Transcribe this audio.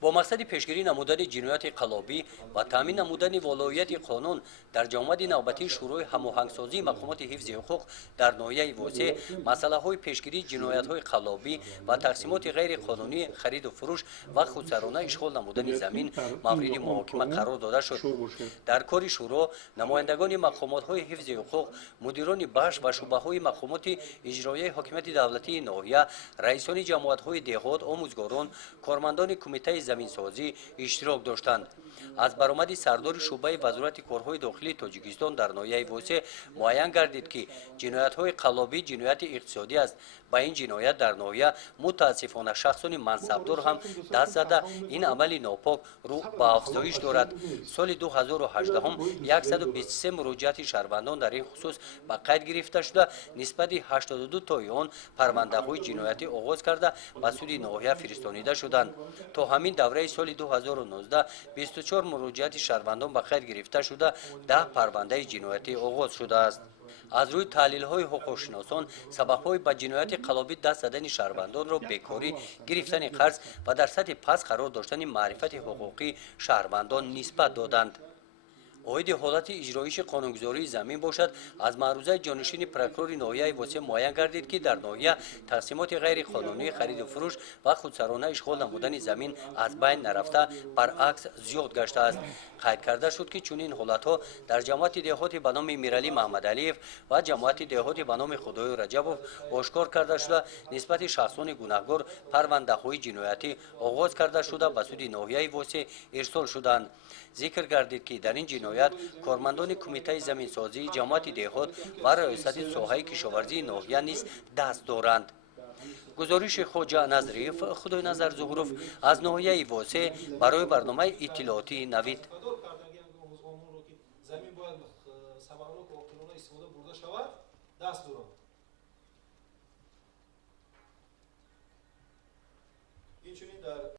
با مقصد پیشگیری نمودن جنایات قلابی و تامین نمودن ولایت قانون در جمع نوبتی شروع هماهنگسازی مقامات حفظ حقوق در ناحیه واسع مسئله های پیشگیری جنایت های قلابی و تقسیمات غیر قانونی خرید و فروش و خودسرانه اشغال نمودن زمین مورد محاکمه قرار داده شد. در کار شروع نمایندگان مقامات های حفظ حقوق، مدیران بخش و شعبه های مقامات اجرایی حاکمیت دولتی ناحیه، رئیسان جماعت های دهات، آموزگاران، کارمندان کمیته زمینسازی اشتراک داشتند. از برآمد سردار شعبه وزارت کارهای داخلی تاجیکستان در ناحیه واسع معین گردید که جنایت های قلابی جنایت اقتصادی است. با این جنایت در ناحیه متاسفانه شخصان منصبدار هم دست زده این عمل ناپاک رو به افزایش دارد. سال 2018 هم 123 مراجعت شهروندان در این خصوص به قید گرفته شده، نسبت 82 تای آن پرونده های جنایتی آغاز کرده به سود ناحیه فرستانیده شدند. تا همین دوره سال 2019 24 مراجعت شهروندان به قید گرفته شده، 10 پرونده جنایتی آغاز شده است. از روی تحلیل های حقوقشناسان سبب های به جنایت قلابی دست زدن شهروندان را بیکاری، گرفتن قرض و در سطح پست قرار داشتن معرفت حقوقی شهروندان نسبت دادند. اوید حالت اجرایش قانونگذاری زمین باشد، از معروضه جانشین پروکرور ناحیه واسع معین گردید که در ناحیه تقسیمات غیر قانونی خرید و فروش و خودسرانه اشغال نمودن زمین از بین نرفته، برعکس زیاد گشته است. قید کرده شد که چنین حالتها در جماعت دهات به نام میرعلی محمد علیف و جماعت دهات به نام خدای رجبوف آشکار کرده شده، نسبت شخصان گناهکار پرونده های جنایتی آغاز کرده شده به سود ناحیه واسع ارسال شدند. ذکر گردید که در این جنایت کارمندان کمیته زمینسازی جماعت دهات و رئیست ساحه کشاورزی ناحیه نیز دست دارند. گزارش خواجه نظریف خدای نظر زغروف از ناحیه واسع برای برنامه اطلاعاتی نوید. زمین باید سمرانه که عاقلانه استفاده برده شود دست دارند. این چنین در